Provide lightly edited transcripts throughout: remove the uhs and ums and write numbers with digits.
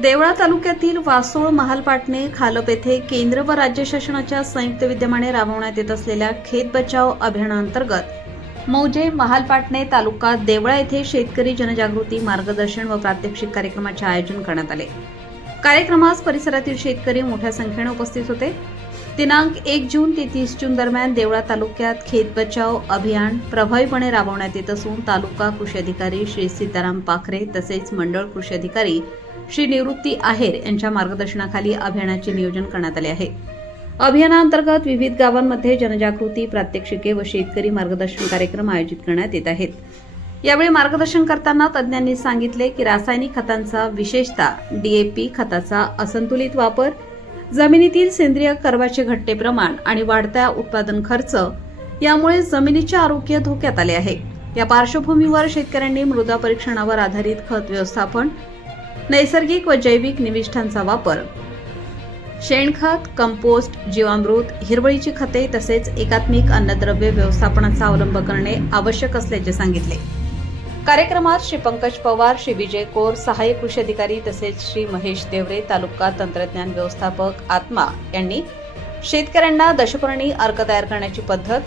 देवळा तालुक्यातील वासोळ महालपाटणे खालप येथे केंद्र व राज्य शासनाच्या संयुक्त विद्यमाने राबवण्यात येत असलेल्या खेत बचाव अभियानांतर्गत मौजे महालपाटणे तालुका देवळा येथे शेतकरी जनजागृती मार्गदर्शन व प्रात्यक्षिक कार्यक्रमाचे आयोजन करण्यात आले। कार्यक्रमास परिसरातील शेतकरी मोठ्या संख्येने उपस्थित होते। दिनांक 1 जून ते 30 जून दरम्यान देवळा तालुक्यात खेत बचाव अभियान प्रभावीपणे राबवण्यात येत असून तालुका कृषी अधिकारी श्री सीताराम पाखरे तसेच मंडळ कृषी अधिकारी श्री निवृत्ती आहेर यांच्या मार्गदर्शनाखाली अभियानाचे नियोजन करण्यात आले आहे। अभियानांतर्गत विविध गावांमध्ये जनजागृती प्रात्यक्षिके व शेतकरी मार्गदर्शन कार्यक्रम आयोजित करण्यात येत आहेत। यावेळी मार्गदर्शन करताना तज्ज्ञांनी सांगितले की रासायनिक खतांचा विशेषतः डीएपी खताचा असंतुलित वापर, जमिनीतील सेंद्रिय कर्बाचे घटते प्रमाण आणि वाढत्या उत्पादन खर्च यामुळे जमिनीचे आरोग्य धोक्यात आले आहे। या पार्श्वभूमीवर शेतकऱ्यांनी मृदा परीक्षणावर आधारित खत व्यवस्थापन, नैसर्गिक व जैविक निविष्ठांचा वापर, शेणखत, कंपोस्ट, जीवामृत, हिरवळीची खते तसेच एकात्मिक अन्नद्रव्य व्यवस्थापनाचा अवलंब करणे आवश्यक असल्याचे सांगितले। कार्यक्रमात श्री पंकज पवार, श्री विजय कोर, सहाय्यक कृषी अधिकारी तसेच श्री महेश देवरे, तालुका तंत्रज्ञान व्यवस्थापक आत्मा यांनी शेतकऱ्यांना दशपर्णी अर्क तयार करण्याची पद्धत,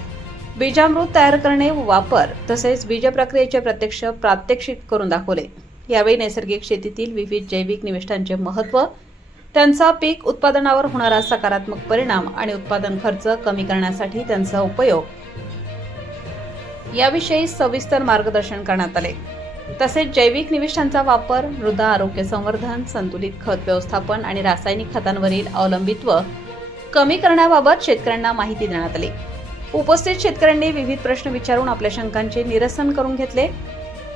बीजामृत तयार करणे व वापर तसेच बीज प्रक्रियेचे प्रत्यक्ष प्रात्यक्षिक करून दाखवले। यावेळी नैसर्गिक शेतीतील विविध जैविक निविष्ठांचे महत्त्व, त्यांचा पीक उत्पादनावर होणारा सकारात्मक परिणाम आणि उत्पादन खर्च कमी करण्यासाठी त्यांचा उपयोग याविषयी सविस्तर मार्गदर्शन करण्यात आले। तसेच जैविक निविष्ठांचा वापर, मृदा आरोग्य संवर्धन, संतुलित खत व्यवस्थापन आणि रासायनिक खतांवरील अवलंबित्व कमी करण्याबाबत शेतकऱ्यांना माहिती देण्यात आली। उपस्थित शेतकऱ्यांनी विविध प्रश्न विचारून आपल्या शंकांचे निरसन करून घेतले।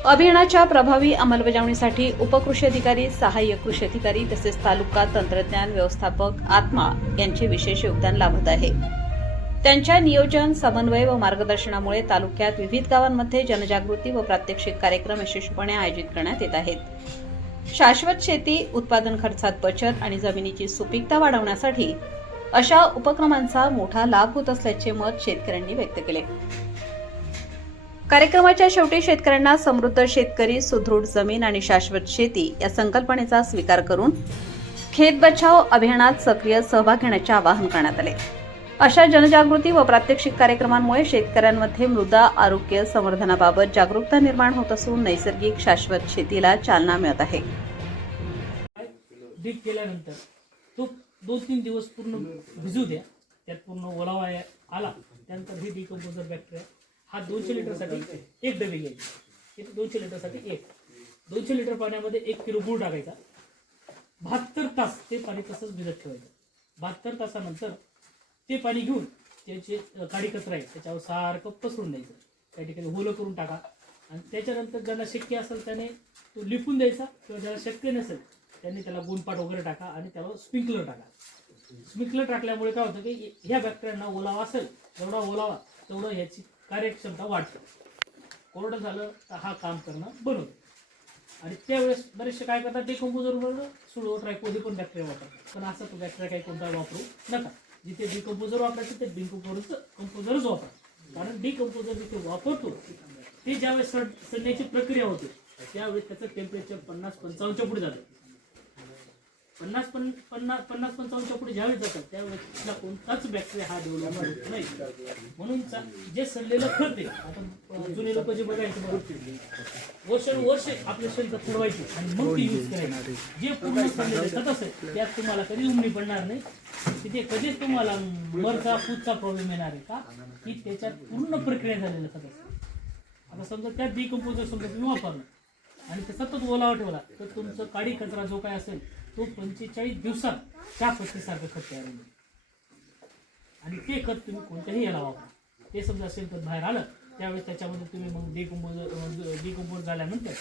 अभियानाच्या प्रभावी अंमलबजावणीसाठी उपकृषी अधिकारी, सहाय्यक कृषी अधिकारी तसेच तालुका तंत्रज्ञान व्यवस्थापक आत्मा यांचे विशेष योगदान लाभत आहे। त्यांच्या नियोजन, समन्वय व मार्गदर्शनामुळे तालुक्यात विविध गावांमध्ये जनजागृती व प्रात्यक्षिक कार्यक्रम यशस्वीपणे आयोजित करण्यात येत आहेत। शाश्वत शेती, उत्पादन खर्चात बचत आणि जमिनीची सुपीकता वाढवण्यासाठी अशा उपक्रमांचा मोठा लाभ होत असल्याचे मत शेतकऱ्यांनी व्यक्त केले। कार्यक्रमाच्या शेवटी शेतकऱ्यांना समृद्ध शेतकरी, सुदृढ जमीन आणि शाश्वत शेती या संकल्पनेचा स्वीकार करून खेत बचाव अभियानात सक्रिय सहभाग घेण्याचे आवाहन करण्यात आले। अशा जनजागृती व प्रात्यक्षिक कार्यक्रमांमुळे शेतकऱ्यांमध्ये मृदा आरोग्य संवर्धनाबाबत जागरूकता निर्माण होत असून नैसर्गिक शाश्वत शेतीला चालना मिळत आहे। डीप केल्यानंतर तो 2-3 दिवस पूर्ण भिजू द्या, त्यात पूर्ण ओलावा आला त्यानंतर ही डिकंपोजर बॅक्टेरिया हा 200 लिटरसाठी 1 डबे घ्यायचे। 200 लिटरसाठी 200 लिटर पाण्यामध्ये 1 किलो गूळ टाकायचा। 72 तास ते पाणी तसंच भिजत ठेवायचं। 72 तासानंतर ते पाणी घेऊन त्याचे काडी कचरा आहे त्याच्यावर सारखं पसरून द्यायचं। त्या ठिकाणी होलं करून टाका आणि त्याच्यानंतर ज्याला शक्य असेल त्याने तो लिपून द्यायचा किंवा ज्याला शक्य नसेल त्यांनी त्याला गुणपाट वगैरे टाका आणि त्याला स्प्रिंकलर टाका। स्प्रिंकलर टाकल्यामुळे काय होतं की ह्या बॅक्टेरियांना ओलावा असेल जेवढा ओलावा तेवढं ह्याची कार्यक्षमता वाढते। कोरडं झालं तर हा काम करणं बंद होतं आणि त्यावेळेस बरेचसे काय करतात, डिकंपोजर सुडो ट्रायकोडी पण बॅक्टेरिया वापरतात, पण असं तो बॅक्टेरिया काही कोणता वापरू नका। जिथे डिकंपोजर वापरायचं ते डिकंपोजरच वापरा, कारण डिकंपोजर जिथे वापरतो ते ज्यावेळेस सडण्याची प्रक्रिया होते त्यावेळेस त्याचं टेम्परेचर 50-55च्या पुढे जातं। 50-55च्या पुढे ज्यावेळेस जातात त्यावेळेस तिथला कोणताच बॅक्टेरिया हा डेव्हलप होत नाही। म्हणून जे सडलेलं खत आहे, आता जुने लोक जे बघायचे वर्ष आपले शेणखत पुरवायचे आणि मग ते यूज करायचे। जे पूर्ण सडलेलं खत असेल त्यात तुम्हाला कधी उमणी पडणार नाही, तिथे कधीच तुम्हाला मरचा फूटचा प्रॉब्लेम येणार आहे का की त्याच्यात पूर्ण प्रक्रिया झालेलं खत असेल। आता समजा त्यात डिकंपोजर समजा तुम्ही वापरलं आणि ते सतत ओलावा ठेवला तर तुमचं काडी कचरा जो काय असेल तो 45 दिवसात त्या पत्तीसारखं खत तयार होईल आणि ते खत तुम्ही कोणत्याही याला वापरा। ते समजा शेणखत बाहेर आलं त्यावेळेस त्याच्यामध्ये तुम्ही मग डिकंपोज झाल्यानंतर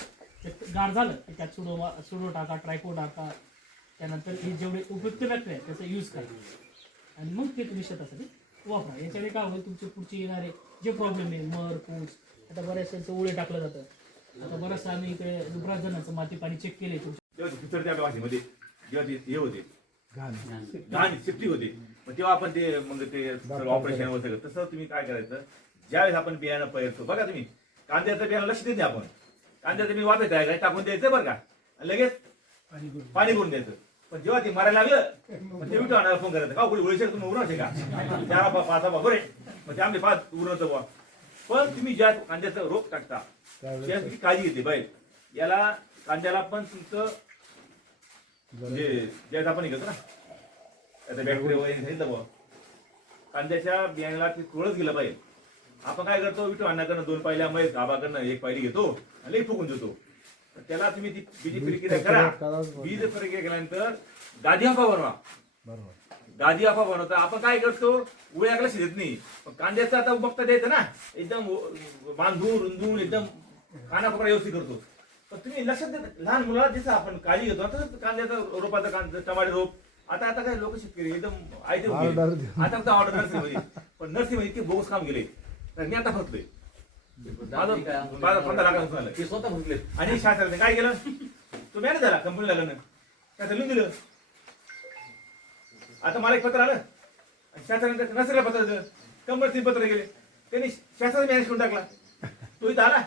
ते गार झालं की त्यात सुडो टाका, ट्रायको टाका, त्यानंतर हे जेवढे उपयुक्त बॅक्टेरिया त्याचा यूज करा आणि मग ते तुम्ही शेतासाठी वापरा। याच्याने काय होईल, तुमचे पुढचे येणारे जे प्रॉब्लेम आहे मर पूस, आता बऱ्याचशांचं उळे टाकलं जातं, आता बऱ्याचशा आम्ही इकडे बऱ्याच जणांचं माती पाणी चेक केले जेव्हा हे होते घाण शिफ्टी होते तेव्हा आपण ते मग ते ऑपरेशन वगैरे तसं तुम्ही काय करायचं, ज्यावेळेस आपण बियाणं पेरतो बघा तुम्ही कांद्याचं बियाणं लक्ष देत नाही आपण, कांद्याचं मी वापरायचं आहे टाकून द्यायचं बरं का, लगेच पाणी भरून द्यायचं. पण जेव्हा ते मारायला लागलं मग ते विटू आणायला फोन करायचं, का कुठे ओळखीचं तुम्ही उरणार का 4-5 बरे, मग ते आमचे 5 उरणार बुवा. पण तुम्ही ज्या कांद्याचा रोप टाकता त्याची काळजी घेते बाई. याला कांद्याला पण तुमचं म्हणजे ज्यात आपण घेतो ना आता बॅक्टेरिया वगैरे सांगितलं बुवा, कांद्याच्या बियाण्याला ते तोळत गेलं पाहिजे. आपण काय करतो, विटू अन्नाकडनं 2 पायल्या मग गाभाकडनं 1 पायली घेतो आणि फुकून देतो. तर त्याला तुम्ही ती बीज प्रक्रिया करा. बीज प्रक्रिया केल्यानंतर गादी आफा बनवा. गादी आफा बनवता आपण काय करतो, उळ्याकडे शिजत नाही. पण कांद्याचं आता बघता द्यायचं ना, एकदम बांधून रुंदून एकदम कानाकोपरा व्यवस्थित करतो. पण तुम्ही लक्षात द्या, लहान मुलाला जसं आपण काळजी घेतो तसंच कांद्याचा रोपाचा कांदा टमाटे रोप. आता काय लोक शेतकरी एकदम आयते आता फक्त ऑर्डर नर्सरीमध्ये. पण नर्सरीमध्ये इतके बोगस काम गेले तर मी आता फसलोय. माझं 15 लाख झालं ते स्वतः फसले. आणि शासनाने काय केलं, तो मॅनेज झाला कंपनीला लागणं काय लिहून दिलं. आता मला एक पत्र आलं शासनाने नर्सरीला पत्र दिलं, कंपनी पत्र गेले, त्यांनी शासनाने मॅनेज करून टाकला. तो इथं आला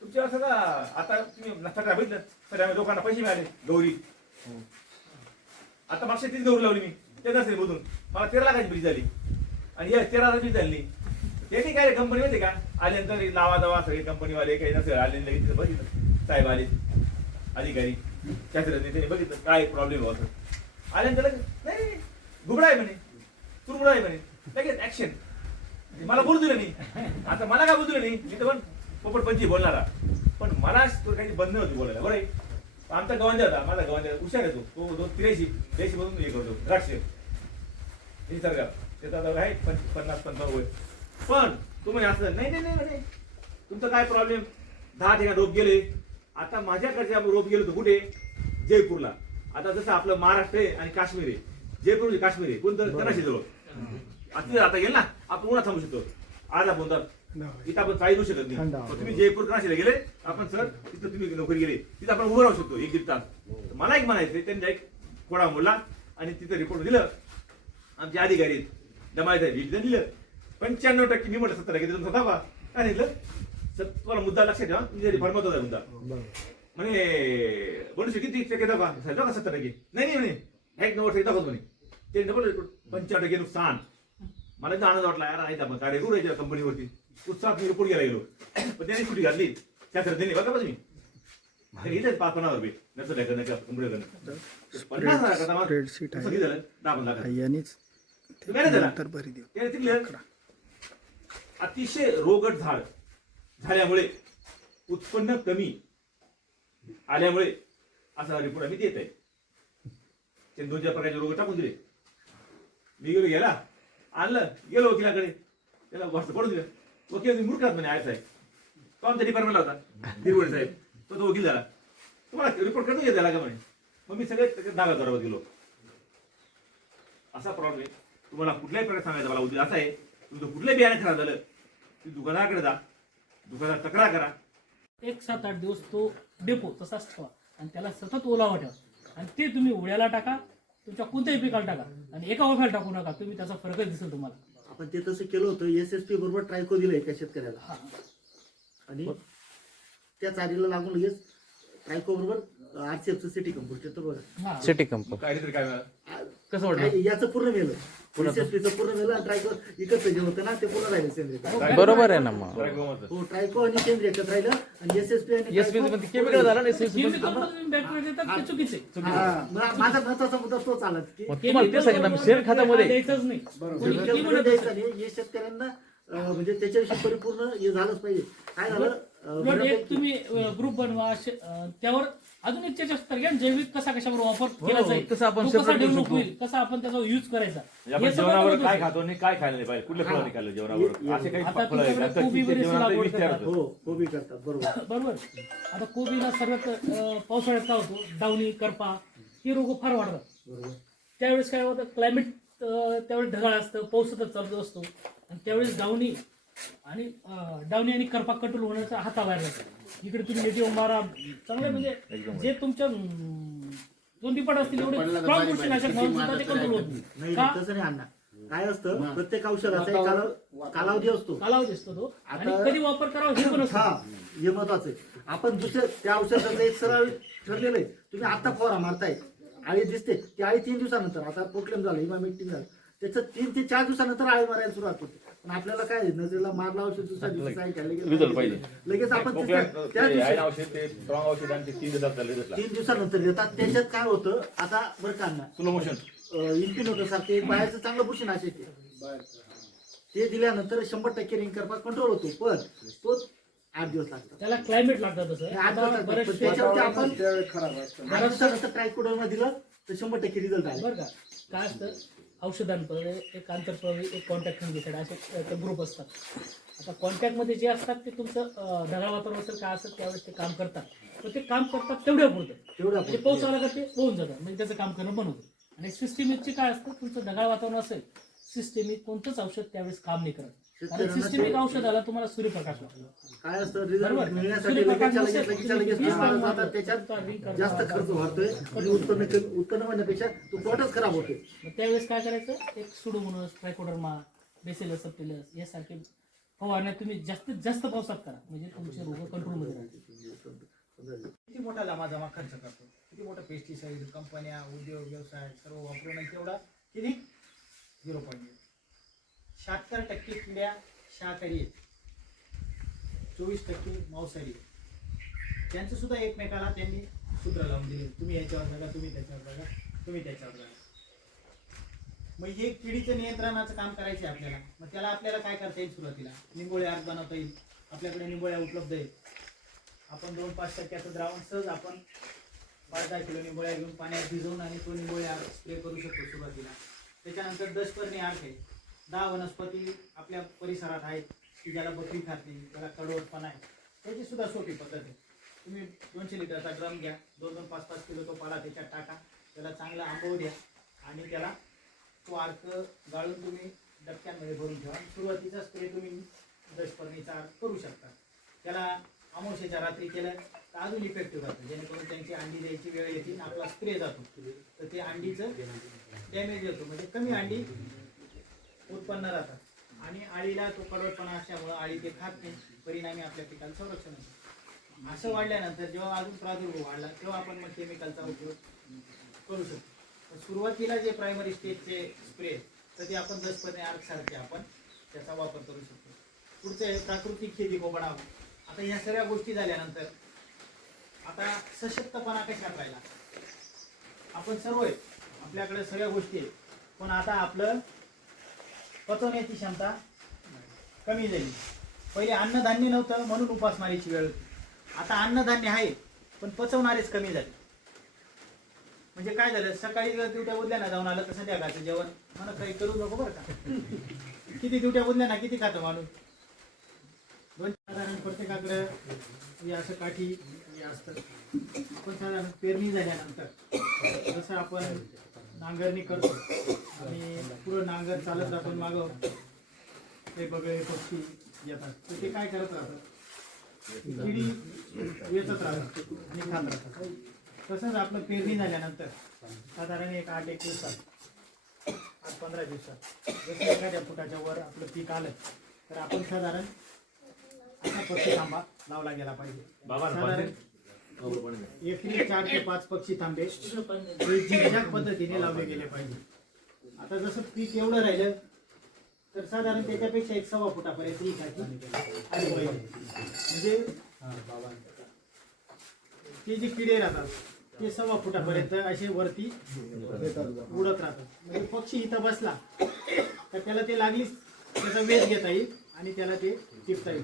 तुमच्या सगळं आता तुम्ही नफा बघितलं सगळ्या लोकांना पैसे मिळाले गौरी. आता मागच्या 30 गौरी लावली मी त्या नर्सरी मधून, मला 13 लाखाची बिल झाली आणि या 13,000 बिल झाली. त्यांनी काय कंपनी माहिती का, आल्यानंतर लावा दावा सगळे कंपनीवाले काही नसेल आले बघितलं, साहेब आले अधिकारी शास्त्रज्ञ त्यांनी बघितलं काय प्रॉब्लेम होता. आल्यानंतर नाही घुबडा आहे म्हणे, तुरबुडा आहे म्हणे, लगेच ऍक्शन. मला बोलू दिलं नाही. आता मला काय बोलू दिलं नाही, मी तर पण पोपट पंची बोलणारा, पण मला काही बंद नव्हती बोलायला. बरं आमचा गवांजा होता, माझा गवांजा हुशार येतो, तो 283 मधून हे करतो द्राक्ष निसर्ग त्याचा आहे 50-55 वय. पण तुम्ही असं नाही म्हणे तुमचं काय प्रॉब्लेम, 10 ठिकाणी रोप गेले. आता माझ्याकडचे आपण रोप गेलो होतो कुठे, जयपूरला. आता जसं आपलं महाराष्ट्र आहे आणि काश्मीर आहे, जयपूर काश्मीर आहे कोणतं कनाशी जवळ. आता गेल ना आपण उन्हात थांबू शकतो अर्धा पोन तास, इथं आपण काही येऊ शकत नाही. तुम्ही जयपूर कनाशीला गेले आपण सर तिथं तुम्ही नोकरी गेले तिथं आपण उभं राहू शकतो 1-1.5 तास. मला एक म्हणायचं त्यांनी एक कोणा बोलला आणि तिथं रिपोर्ट दिलं. आमचे अधिकारी दमायचं दिलं 95% मी म्हटलं 70% तुमचा दाखवा. काय दिलं तुम्हाला मुद्दा लक्षात ठेवा, तुमच्या महत्वाचा मुद्दा म्हणे बोलू शकतो किती टक्के दाखवा 70%. नाही म्हणे 90% दाखवत म्हणे. ते डबल 95% नुकसान. मला तर आनंद वाटला यार, आहे आपण काय रूर यायच्या कंपनीवरती उत्साहात मी रिपोर्ट घ्यायला गेलो. पण त्यांनी सुट्टी घातली शास्त्रज्ञांनी. बघा तुम्ही घेतले 5-15 रुपये नर्सरी करणं कंपनी करणं 50,000 झालं 10 लाख. अतिशय रोगट झाड झाल्यामुळे उत्पन्न कमी आल्यामुळे असा रिपोर्ट आम्ही देत आहे. ते 2 प्रकारचे रोग टाकून दिले. मी गेलो गेला आणलं गेलो वकिलाकडे, त्याला वाटतं पडून दिलं. वकील मूर्खात म्हणे आहे साहेब, तो आमच्या डिपार्टमेंटला होता दिरवडे साहेब, तो वकील झाला. तुम्हाला रिपोर्ट करून घेत झाला का म्हणे. मग मी सगळे दागा करावं गेलो. असा प्रॉब्लेम तुम्हाला कुठल्याही प्रकारे सांगायचा मला उद्या असा आहे, तुमचं कुठलंही बियाणं खराब झालं तुम्ही दुकानाकडे जा, दुकानात तक्रार करा. 1-7-8 दिवस तो डेपो तसाच ठेवा आणि त्याला सतत ओलावा ठेवा. आणि ते तुम्ही उड्याला टाका, तुमच्या कोणत्याही पिकाला टाका आणि एका वाफ्याला टाकू नका. तुम्ही त्याचा फरकच दिसेल तुम्हाला. आपण ते तसं केलं होतं. SSP बरोबर ट्रायको दिलं एका शेतकऱ्याला आणि त्या चारीला लागून लगेच ट्रायको बरोबर RCF सिटी कंपोस्ट बघा सिटी कंपोस्ट काहीतरी काय कसं वाटलं. याचं पूर्ण मेलं, SSPचं पूर्ण मेलं आणि ट्रायको इकडचं जे होतं ना ते पूर्ण राहिलं सेंद्रिय. बरोबर आहे ना मग. हो ट्रायको आणि सेंद्रिय एकत्र राहिलं आणि SSP आणि केमिकल झालं ना बॅक्टेरिया देतात ते चुकीचे. माझा महत्वाचा मुद्दा तोच आला की तुम्हाला ते सांगितलं शेण खतामध्ये द्यायचंच नाही. chemical द्यायचं नाही. हे शेतकऱ्यांना म्हणजे त्याच्याविषयी परिपूर्ण हे झालंच पाहिजे. काय झालं उलट एक तुम्ही ग्रुप बनवा त्यावर अजून एक चर्चा तर घ्या जैविक कशावर वापर केला जाईल, तसं आपण तो कसा separate करू डेव्हलप शकतो. होईल, कसा आपण त्याचा युज करायचा. आपण हे सगळं जेवणावर बरोबर काय आहे. खातो आणि काय खायला नाही पाहिजे, कुठल्या फळांनी खाल्लं जेवणावर असे काही आता फळं आहेत तुमच्याकडे आता कोबी किती बरीच जेवणात लागवड विचार करतात. होतो. हो कोबी करतात बरोबर. बरोबर. आता कोबीला सर्वात पावसाळ्यात काय होतो, डावणी करपा ही रोग फार वाढतात. बरोबर. त्यावेळेस काय होतं, क्लायमेट त्यावेळेस ढगाळ असतं, पाऊस सतत चालू असतो आणि त्यावेळेस डावणी आणि करपा कंट्रोल होण्याचा हाताबाहेर जातो. इकडे तुम्ही नेटिव्ह मारा चांगले म्हणजे जे तुमच्या 2 टिपाट असतील एवढे स्ट्रॉंग बुरशीनाशक म्हणून सुद्धा ते कंट्रोल होत नाही का? तसं नाही आणणार. काय असतं प्रत्येक औषधाचा एक कालावधी असतो. कालावधी असतो तो आणि आता- कधी वापर करावा हे पण हा असतं. हे महत्वाचं आहे. आपण दुसऱ्या त्या औषधाचं एक सरळ ठरलेलं आहे. तुम्ही आता फवारा मारताय, आळी दिसते, ती आळी 3 दिवसानंतर, आता पोटलेम झालं, इमामेक्टिन झालं, त्याचं 3 ते 4 दिवसानंतर आळी मारायला सुरुवात होते. पण आपल्याला काय आहे, नजरेला मारला औषध दुसऱ्या दिवशी काय Result पाहिजे. लगेच आपण त्या दिवशी औषध ते स्ट्रॉंग औषध आणि ते 3 दिवसात झाले 3 दिवसानंतर देतात. त्याच्यात काय होतं, आता बरं का ना, स्लो मोशन इन्फिनोटर सारखे एक बाहेरचं चांगलं बुरशीनाशक आहे. ते दिल्यानंतर 100% रिंग करपा कंट्रोल होतो, पण तो 8 दिवस लागतात. त्याला क्लायमेट लागतं तसं. 8 दिवस आता लागतात. पण बरेचसे त्याच्यावरती आपण 8 दिवसानंतर ट्रायकोडर्मा दिलं तर 100% रिझल्ट आला. बरं का काय असतं, औषधांमध्ये एक आंतरप्रवाही, एक कॉन्टॅक्ट फंगिसाइड असे ग्रुप असतात. आता कॉन्टॅक्टमध्ये जे असतात ते तुमचं ढगाळ वातावरण असेल काय असेल त्यावेळेस ते काम करतात. पण ते काम करतात तेवढ्यापुरतं. तेवढा म्हणजे पाऊस आला का ते होऊन जातं, म्हणजे त्याचं काम करणं बंद होतं. आणि सिस्टेमिकचे काय असतं, तुमचं ढगाळ वातावरण असेल, सिस्टेमिक कोणतंच औषध त्यावेळेस काम नाही करत. आणि सिस्टेमिक औषधाला तुम्हाला सूर्यप्रकाश लागतो. काय असतं, रिझल्ट बरोबर. मिळण्यासाठी सूर्यप्रकाश लगेच नसेल, लगेच लगेच तुम्ही मारत मारलं, जातात. त्याच्यात तुमचा जास्त खर्च वाढतोय आणि उत्पन्न होण्यापेक्षा तो प्लॉटच खराब होतोय. मग त्यावेळेस काय करायचं, एक सुडोमोनस, ट्रायकोडर्मा, बेसिलस सबटिलस यासारखे फवारण्या तुम्ही जास्तीत जास्त पावसात करा, म्हणजे तुमचे रोग कंट्रोलमध्ये राहतील. किती मोठा जमा खर्च करतो, किती मोठं पेस्टिसाइड, कंपन्या, उद्योग, व्यवसाय सर्व वापरून तेवढा किती 0.8. 76% किड्या शाकाहारी आहेत, 24% मांसाहारी आहेत. त्यांचं सुद्धा एकमेकाला त्यांनी सूत्र लावून दिले, तुम्ही याच्यावर बघा, तुम्ही त्याच्यावर बघा, तुम्ही त्याच्यावर बघा. मग हे किडीचं नियंत्रणाचं काम करायचं आहे आपल्याला. मग त्याला आपल्याला काय करता येईल, सुरुवातीला निंबोळे आर्क बनवता येईल. आपल्याकडे निंबोळ्या उपलब्ध आहेत. आपण 2-5% द्रावण सहज आपण 5-10 किलो निंबोळ्या घेऊन पाण्यात भिजवून आणि तो निंबोळ्या स्प्रे करू शकतो सुरुवातीला. त्याच्यानंतर 10 पर्णी आर्क आहे. 10 वनस्पती आपल्या परिसरात आहेत की ज्याला बकरी खाते, त्याला कडवटपणा आहे, त्याची सुद्धा सोपी पद्धत आहे. तुम्ही 200 लिटरचा ड्रम घ्या, 2-5 किलो तो पाला त्याच्यात टाका, त्याला चांगला आंबव द्या आणि त्याला तो आर्क गाळून तुम्ही डबक्यांमध्ये भरून ठेवा. सुरुवातीचा स्प्रे तुम्ही 10 पर्णीचा आर्क करू शकता. त्याला अमावस्येच्या रात्री केलं तर अजून इफेक्टिव्ह राहतं, जेणेकरून त्यांची अंडी द्यायची वेळ येते, आपला स्प्रे जातो तर ते अंडीचं डॅमेज होतो, म्हणजे कमी अंडी उत्पन्न राहतात. आणि आळीला तो कडवटपणा असल्यामुळं आळी ते खात नाही, परिणामी आपल्या पिकाला संरक्षण होतं. असं वाढल्यानंतर जेव्हा अजून प्रादुर्भाव वाढला तेव्हा आपण मग केमिकलचा उपयोग करू शकतो. सुरुवातीला जे प्रायमरी स्टेजचे स्प्रे तर ते आपण 10 पर्णी आर्क सारखे आपण त्याचा वापर करू शकतो. पुढचं आहे प्राकृतिक खेती कोंबडा. आता ह्या सगळ्या गोष्टी झाल्यानंतर आता सशक्तपणा कशात राहिला, आपण सर्व आहे, आपल्याकडे सगळ्या गोष्टी आहेत, पण आता आपलं पचवण्याची क्षमता कमी झाली. पहिले अन्नधान्य नव्हतं म्हणून उपासमारीची वेळ होती. आता अन्नधान्य आहे पण पचवणारेच कमी झाले. म्हणजे काय झालं, सकाळी जर ड्युट्या बुदल्याना जाऊन आलं तर संध्याकाळचं जेवण म्हणा काही करू नको बरं का. किती ड्युट्या बुदल्याना किती खातं माणूस. साधारण प्रत्येकाकडे हे असं काठी हे असतं. आपण साधारण पेरणी झाल्यानंतर जसं आपण नांगरणी करतो आणि पुढं नांगर चालत राहतो, मागं ते बगळे पक्षी येतात तर ते काय करत राहतात, किडी येतच राहतात आणि खात राहतात. तसंच आपलं पेरणी झाल्यानंतर साधारण एक 8-1 दिवसात 8-15 दिवसात जसं एखाद्या फुटाच्या वर आपलं पीक आलं तर आपण साधारण असा पक्षी थांबा लावला गेला पाहिजे. साधारण एकरी 4 ते 5 पक्षी थांबे झिगझॅग पद्धतीने लावले गेले पाहिजे. आता जसं पीक एवढं राहिलं तर साधारण त्याच्यापेक्षा 1.25 फुटापर्यंत ही काठी आली पाहिजे. म्हणजे ते जे किडे राहतात ते 1.25 फुटापर्यंत असे वरती उडत राहतात. म्हणजे पक्षी इथं बसला तर त्याला ते लागलीच त्याचा वेध घेता येईल आणि त्याला ते टिपता येईल.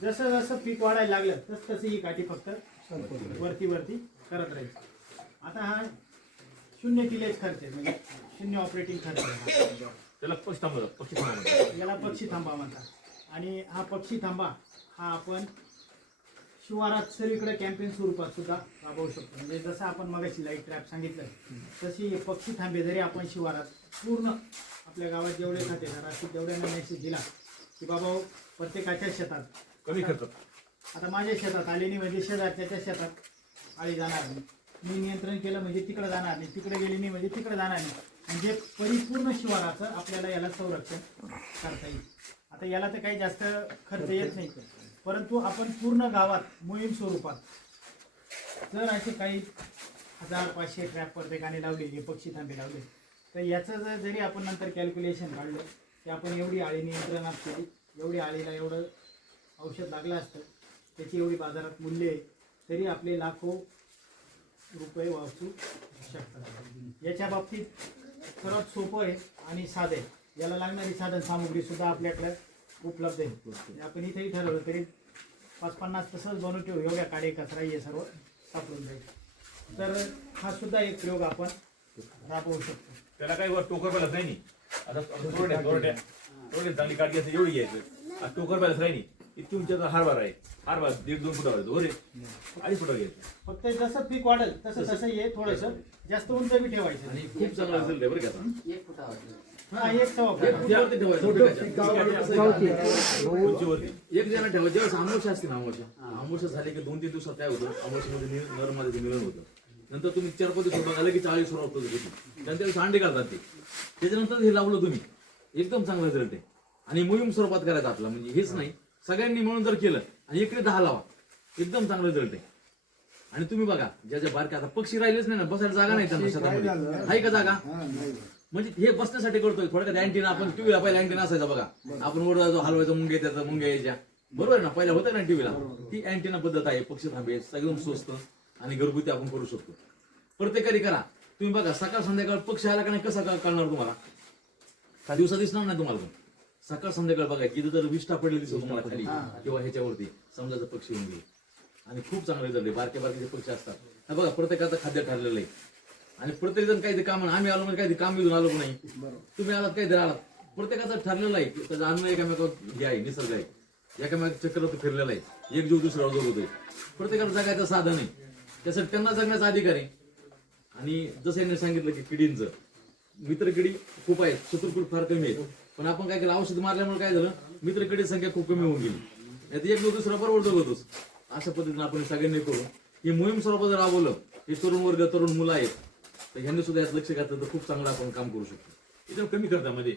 जसं जसं पीक वाढायला लागलं तस तशी ही काठी फक्त वरती वरती करत राहील. आता हा 0 टिलेज खर्च आहे, म्हणजे 0 ऑपरेटिंग खर्च आहे. त्याला पक्षी थांबा याला पक्षी थांबा म्हणतात. आणि हा पक्षी थांबा हा आपण शिवारात सर्वीकडे कॅम्पेन स्वरूपात सुद्धा राबवू शकतो. म्हणजे जसं आपण मगाशी लाईट ट्रॅप सांगितलं तशी पक्षी थांबे जरी आपण शिवारात पूर्ण आपल्या गावात जेवढे खातेदार असतील तेवढ्यांना मेसेज दिला की बाबा प्रत्येकाच्या शेतात कमी खर्च. आता माझ्या शेतात आले नाही म्हणजे शेजारच्या शेतात आळी जाणार नाही, मी नियंत्रण केलं म्हणजे तिकडे जाणार नाही, तिकडे गेली नाही म्हणजे तिकडे जाणार नाही. म्हणजे परिपूर्ण शिवाराचं आपल्याला याला संरक्षण करता येईल. आता याला तर काही जास्त खर्च येत नाही, परंतु आपण पूर्ण गावात मोहीम स्वरूपात जर असे काही 1500 ट्रॅप प्रत्येकाने लावलेले, पक्षी थांबे लावले, तर याचं जरी आपण नंतर कॅल्क्युलेशन काढलं की आपण एवढी आळी नियंत्रणात केली, एवढी आळीला एवढं औषध लागलं असतं, त्याची एवढी बाजारात मूल्य आहे, तरी आपले लाखो रुपये वाचू शकतात. याच्या बाबतीत सर्वात सोपं आहे आणि साधं आहे. याला लागणारी साधन सामुग्री सुद्धा आपल्याकडे उपलब्ध आहे. आपण इथेही ठरवलं तरी 50-50 तसंच बनवून ठेवू, एवढ्या काडे कचरा हे सर्व सापडून जाईल. तर हा सुद्धा एक प्रयोग आपण राबवू शकतो. त्याला काही वर टोकर बॅलन्स नाही. आता थोडे चांगली काढली असते एवढी घ्यायचं. आता टोकर बॅलन्स नाही. इतकी उंचीचा हारभार आहे. हारभार 1.5-2 फुटावर येतो, बरोबर 2.5 फुटावर येतो. फक्त जसं पीक वाढेल तसं ये थोडंसं जास्त उंच बी ठेवायचं. आणि खूप चांगला रिझल्ट आहे बरं का आता. हा, एक सवा फूट. वरती ठेवायचं उंचीवरती. एक जण ठेवा. ज्यावेळेस अमावस्या असते ना, अमावस्या झाली की 2-3 दिवसात काय होतं, अमावस्यामध्ये नर मादीचं मिलन होतं. नंतर तुम्ही 4-5 दिवस सोडून आलं की 40 सुरुवात होती. त्यानंतर अंडे घालतात ते. त्याच्यानंतर हे लावलं तुम्ही, एकदम चांगला रिझल्ट आहे. आणि मोहीम स्वरूपात करायचं आपला, म्हणजे हेच नाही, सगळ्यांनी मिळून जर केलं आणि इकडे 10 लावा, एकदम चांगला रिझल्ट आहे. आणि तुम्ही बघा, ज्या बारक्या आता पक्षी राहिलेच नाही ना, बसायला जागा नाही त्यांना शेतामध्ये, आहे का जागा? म्हणजे हे बसण्यासाठी करतोय. थोडक्यात अँटीना आपण टीव्हीला पहिला अँटीना असायचा बघा, आपण वर जायचो, हलवायचं, मुंग्या त्याचा मुंग्या यायच्या, बरोबर ना, पहिला होतं ना टीव्हीला. ती अँटीना पद्धत आहे. पक्षी थांबे एकदम स्वस्त आणि घरगुती आपण करू शकतो. प्रत्येकाने करा. तुम्ही बघा, सकाळ संध्याकाळ पक्षी आला का नाही, कसा कळणार तुम्हाला? का दिवसा दिसणार नाही तुम्हाला. पण सकाळ संध्याकाळ बघा, तिथं जर विष्ठा पडलेली दिसतो तुम्हाला खाली किंवा ह्याच्यावरती, समजायचं पक्षी होऊन गेले. आणि खूप चांगले रिझल्ट आहे. बारके बारके जे पक्षी असतात, हे बघा, प्रत्येकाचं खाद्य ठरलेलं आहे. आणि प्रत्येक जण काहीतरी काम, आम्ही आलो म्हणजे काही काम घेऊन आलो नाही, तुम्ही आलात काहीतरी आलात, प्रत्येकाचं ठरलेलं आहे. त्याचं अन्न एकामेकावर हे आहे, निसर्ग आहे, एकामेक चक्र फिरलेलं आहे, एक जीव दुसऱ्यावर जगवतोय. प्रत्येकाला जगायचं साधन आहे, त्यासाठी त्यांना जगण्याचा अधिकार आहे. आणि जसं यांनी सांगितलं की किडींचं मित्रकिडी खूप आहेत, शत्रुकिडी फार कमी आहेत. पण आपण काय केलं, औषध मारल्यामुळे काय झालं, मित्रकिडीची संख्या खूप कमी होऊन गेली. नाही एक दुसरा बरोबर जगवतोच. अशा पद्धतीने आपण सगळ्यांनी करू. ही मोहीम स्वरूपात जर राबवलं, हे तरुण वर्ग, तरुण मुलं आहेत, तर ह्यांनी सुद्धा यात लक्ष घातलं तर खूप चांगलं आपण काम करू शकतो. एकदम कमी खर्चामध्ये